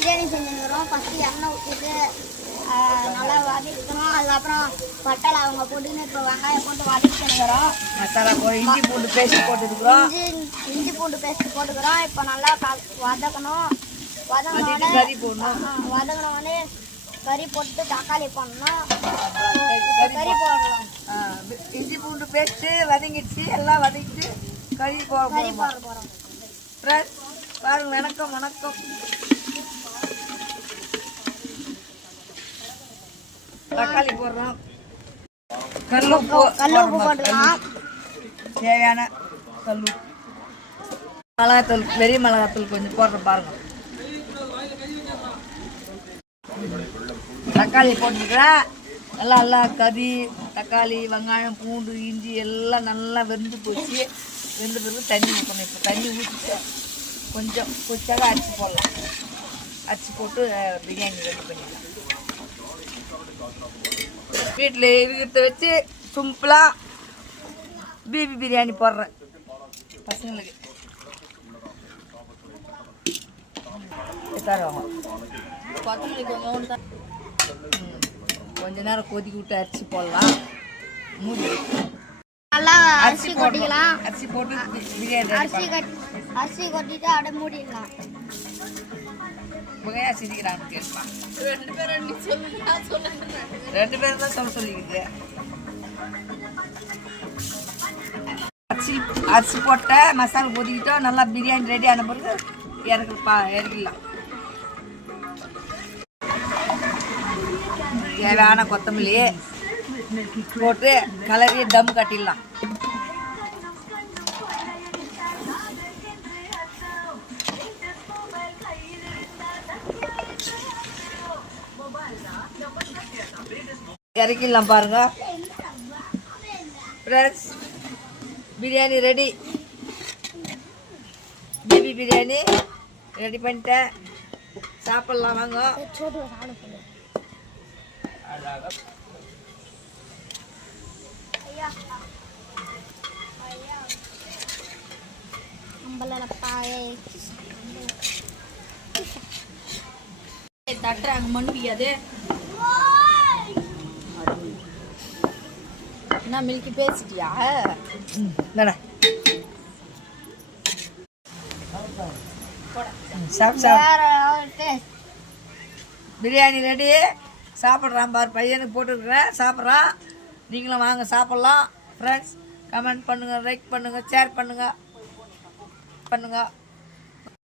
Biryani செஞ்சுக்கிறோம். First எண்ணெய் ஊற்றிட்டு நல்லா வதக்கிக்கணும். அதுக்கப்புறம் பட்டை லவங்க போட்டுன்னு இப்போ வெங்காயம் போட்டு வதக்கிக்கிறோம். மசாலா இஞ்சி பூண்டு பேஸ்ட் போட்டுருக்குறோம். இஞ்சி பூண்டு பேஸ்ட் போட்டுக்கிறோம். இப்போ நல்லா வதக்கணும். கறி போடணும். வதங்கினோடனே கறி போட்டு தக்காளி போடணும். கறி போடலாம். இஞ்சி பூண்டு பேஸ்ட்டு வதங்கிடுச்சு. எல்லாம் வதக்கிட்டு கறி போட போகிறோம். ஃப்ரெண்ட்ஸ் பாருங்க. வணக்கம் வணக்கம். தக்காளி போடுறோம். கல்லுப்பு போட்டுக்கலாம். தேவையான கல்லு மிளகாத்தூள், பெரிய மிளகாத்தூள் கொஞ்சம் போடுற பாருங்க. தக்காளி போட்டுக்கிறேன். எல்லாம் கறி, தக்காளி, வெங்காயம், பூண்டு, இஞ்சி எல்லாம் நல்லா வெந்து போச்சு. வெந்த பிறகு தண்ணி ஊற்றணும். இப்போ தண்ணி ஊற்றிட்டு கொஞ்சம் கொச்சாக அரிசி போடலாம். அரிசி போட்டு பிரியாணி ரெடி பண்ணிடலாம். வீட்டில் இருக்கிறத வச்சு சிம்பிளாக பீஃப் பிரியாணி போடுறேன் பசங்களுக்கு. கொத்தமல்லி கொஞ்ச நேரம் கொதிக்க விட்டு அரிசி போடலாம். மூடி நல்லா அரிசி கொட்டிக்கலாம். அரிசி போட்டு பிரியாணி அரிசி கொட்டிட்டு அப்படியே மூடிடலாம். புகையா சிரிக்கிறான்னு கேட்பான். ரெண்டு பேரும் தான் சொல்ல சொல்லிக்கிட்டு. அரிசி போட்ட மசாலா கொதிக்கிட்டோம். நல்லா பிரியாணி ரெடி ஆன பிறகு இறக்கிடலாம். தேவையான கொத்தமல்லி போட்டு கலரி தம் கட்டிடலாம். இறக்கிடலாம் பாருங்க. Friends biryani ready. Baby biryani ready பண்ணிட்டேன். சாப்பிட்லாம் வாங்க. தட்டுறாங்க மண் பியாது. என்ன மில்கி பேசிட்டியா? பிரியாணி ரெடி. சாப்பிட்றான் பார். பையனுக்கு போட்டுருக்குறேன். சாப்பிட்றான். நீங்களும் வாங்க சாப்பிட்லாம். ஃப்ரெண்ட்ஸ் கமெண்ட் பண்ணுங்கள், லைக் பண்ணுங்கள், ஷேர் பண்ணுங்கள்.